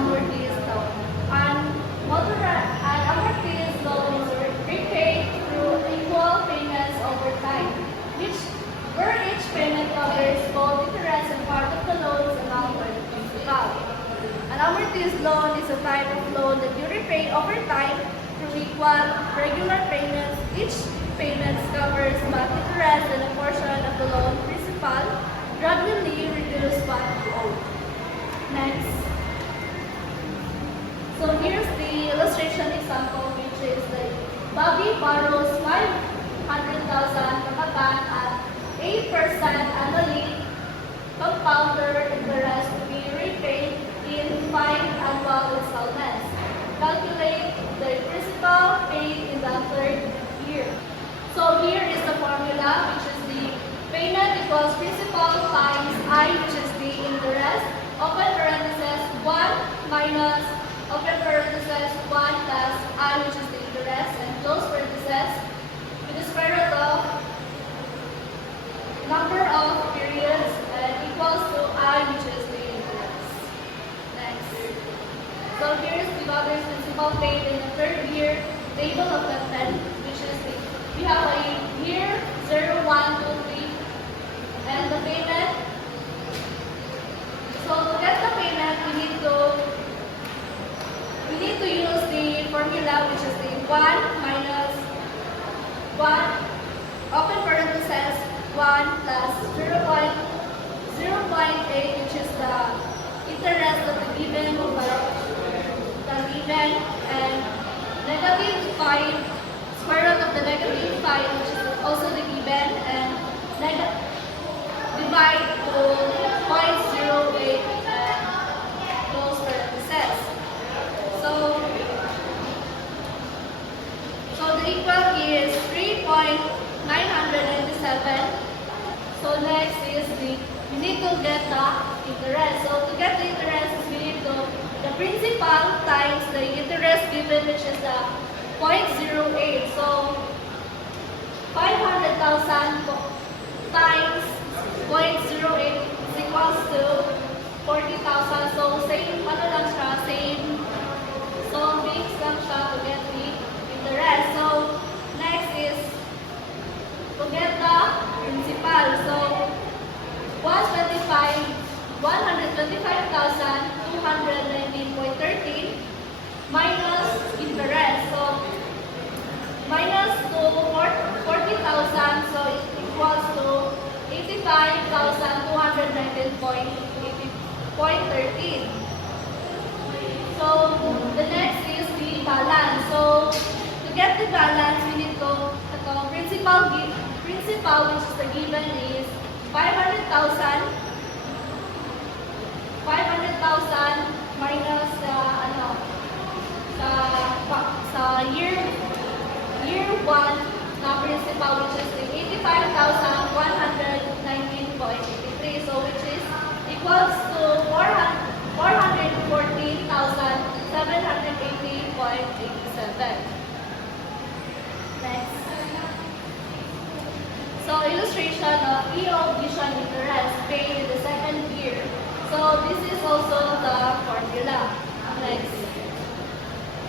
amortized loan. An amortized loan is repaid through equal payments over time, where each payment covers both interest and part of the loan's amount or the principal. An amortized loan is a type of loan that you repay over time through equal regular payments. Each payment covers both interest and a portion of the loan principal, gradually reduce what you owe. Next. So here's the illustration example, which is like Bobby borrows 500,000 from a bank at 8% annually, compounded interest to be repaid in 5 annual installments. Calculate the principal paid in the third year. So here is the formula, which is the payment equals principal times I, which is the interest, open parenthesis 1 minus open parenthesis 1 plus I, which is the interest, and close parenthesis with the square root of number of periods and equals to I, which is the interest. Next. So here's the Bobby's principal paid in the third year table of content, which is the, we have a year 0, 1, 2, 3, and the payment. So to get the payment, we need to use the formula, which is the 1 minus 1 open parenthesis 1 plus 0.08, which is the interest of the given and negative 5 square root of the negative 5, which is also the given, and divide to 0.08 and close parentheses. So the equal is 3.997. So next is we need to get the interest. So to get the interest, we need to the principal times the interest given, which is 0.08. So 500,000 times 0.08 is equals to 40,000. So same lang siya, same solvings lang siya to get the interest. So next is to get the principal. So 125,219.13 minus interest. So minus to 40,000, so it equals to 85,219.13. So the next is the balance. So to get the balance, we need to principal, which is the given, is 500,000 minus sa year 1 na principal, which is the 85,119.83. So which is equals to 414,780.87. Next. So illustration of EO vision interest paid in the second year. So this is also the formula. Next.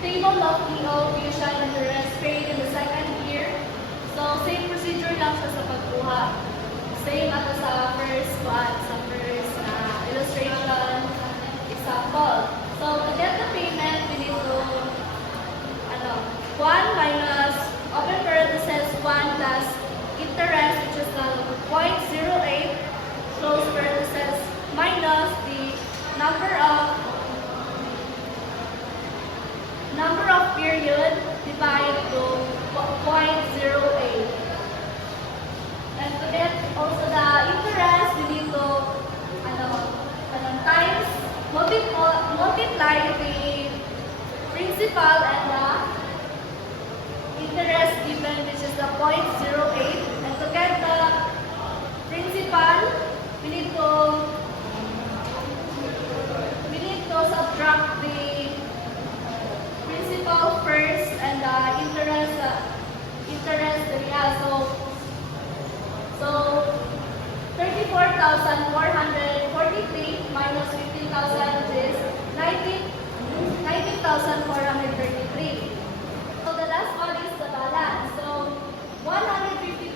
Table of EO vision interest paid in the second year. So same procedure lang siya sa pagkuha. Same ato sa first illustration example. So to get the payment, we need to 1 minus open parenthesis 1 plus interest, which is 0.08 close parenthesis minus the number of period divided to 0.08. And to get also the interest, we need to times multiply the principal and the interest given, which is the 0.08. And to get the principal, we need to subtract the principal first and the interest so 34,443 minus 15,000 is 50,433. So the last one is the balance. So 150,000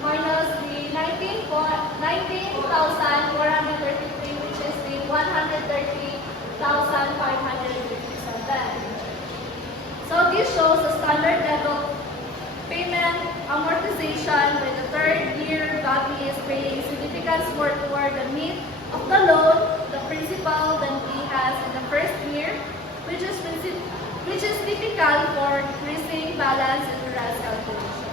minus the 19,433, which is the 130,557. So this shows the standard level payment amortization. By the third year, Bobby is paying significant more toward the meat of the loan, the principal, than he has in the first year, which is typical for decreasing balance interest calculation.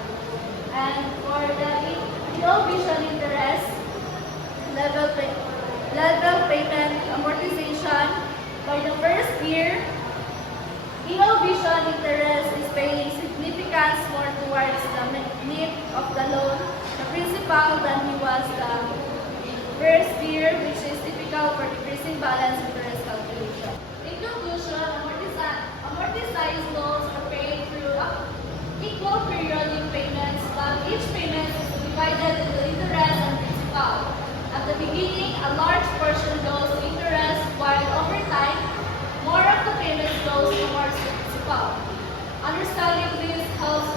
And for the innovation interest level payment amortization, by the first year, innovation interest is paying significant more towards the need of the loan, the principal, than he was the first year, which is typical for decreasing balance interest calculation. In conclusion, amortized loans are paid through equal periodic payments, but each payment is divided into interest and principal. At the beginning, a large portion goes to interest, while over time, more of the payments goes towards the principal. Understanding this helps